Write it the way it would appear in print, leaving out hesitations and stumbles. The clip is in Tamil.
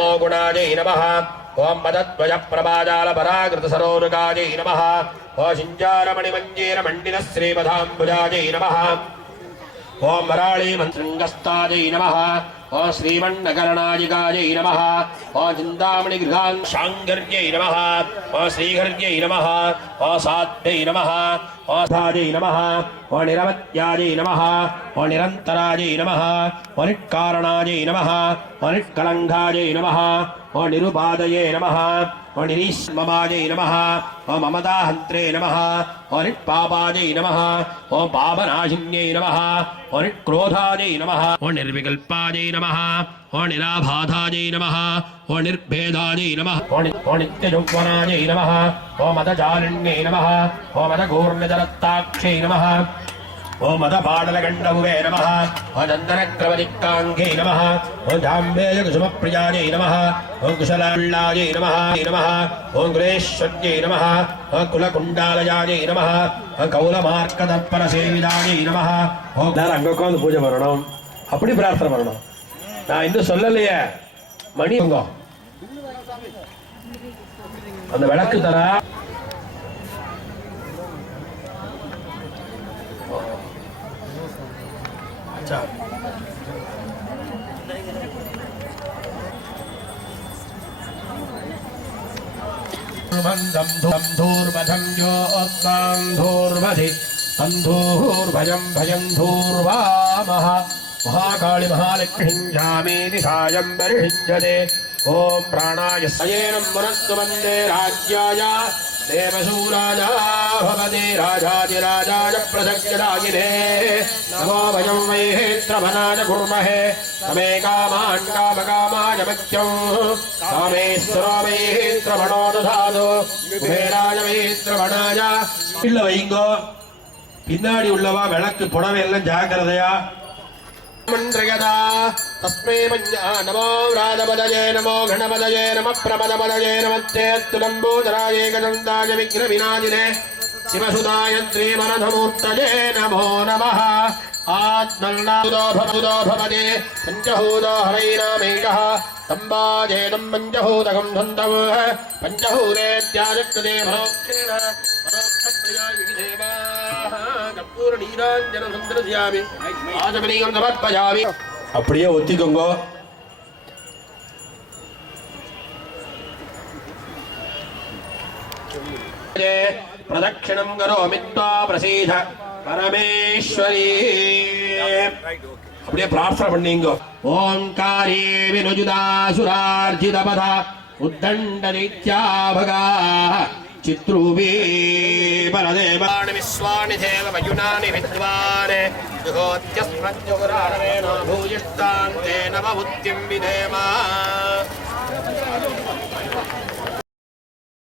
तमो गुणायै नमः ओम मदद्वय प्रभाजाल पराकृत सरोरुकायै नमः ओम शिञ्जारमणिमञ्जीर मण्डिन श्रीपदाम्बुजायै नमः ओम वराळी मंत्रंगस्तायै नमः ओम श्रीमन्नकरणायिकायै नमः ओम चिन्तामणिगृहां शाङ्गर्यै नमः ओम श्रीहर्यै नमः ओम साध्यै नमः ओम साध्यै नमः ओम निरवत्यायै नमः ओम निरन्तरायै नमः ओम निष्कारणायै नमः ओम निष्कलङ्कायै नमः ओम निरुपादये नमः ओम निरीश्ममायै नमः ओम ममताहन्त्रे नमः ओम निष्पापायै नमः ओम पापनाशिन्यै नमः ओम निक्रोधायै नमः ओम निर्विकल्पायै नमः ओम निराबाधायै नमः ओम निर्भेदायै नमः ओम नित्ययौवनायै नमः ओम मदजालिन्यै नमः ओम मदघूर्णजलत्ताक्षै नमः ओम मदपाडलगण्डमुवे नमः ओम चन्दनक्रवदिक्काङ्गे नमः ओम जाम्बेयकुसुमप्रियायै नमः ओम कुशलाल्लायै नमः ओम गुलेश्वर्यै नमः ओम कुलकुण्डालयायै नमः ओम कौलमार्कदर्पणसेविदायै नमः ओम அங்க உட்கார்ந்து பூஜை பண்ணணும் அப்படி பிரார்த்தனை பண்ணணும் நான் இன்னும் சொல்லலையே மணி அந்த விளக்கு தரா धूर्भजं भजं धूर्वामः महाकाली महालक्ष्मीं जामेति सायं बर्हिञ्जते ओम प्राणाय सयेनं मुनस्तु वन्दे राज्याय देवशूराय भवते राजाधिराजाय प्रसज्जदायिने नमो वयं वैहेत्रभनाय कुर्महे तमे कामान् कामकामाय मह्यं कामेश्वरो वैहेत्रभणो दधातु कुबेराय वैहेत्रभणाय இல்ல வைங்கோ பின்னாடி உள்ளவா விளக்கு புடவை எல்லாம் ஜாக்கிரதையா मन्त्रयदा तस्मै नमो राधपदये नमो घनपदये नमः प्रपदपदये नमस्तेऽस्तुलम्बोदराय एकदन्ताय विघ्नविनाशिने शिवसुताय श्रीमनधमूर्तये नमो नमः आत्मन्नादो भवदे पञ्चहूतो हवैनामेकः तम्बाजेदं पञ्चहूतकं धन्तम् पञ्चहूतेत्यादित्यते भरोक्षेण भरोक्षप्रियाय विदेवा கற்பூரநீராஞ்சனம் சந்திரசியாமி ஆஜமணிகம் சமர்ப்பயாமி அப்படியே ஒத்திக்கோங்க பிரதட்சிணம் கரோமி த்வா பிரசீத பரமேஸ்வரி அப்படியே பிரார்த்தனை பண்ணீங்க ஓம்காரே வினுஜுதாசுரார்ஜிதபத உத்தண்ட நித்யாபகா चित्रूपी परदेवानि विश्वानि देव वयुनानि विद्वान् जुहोत्यस्मज्जुगुराणवेन भूयिष्टान्ते नवबुद्धिं विधेम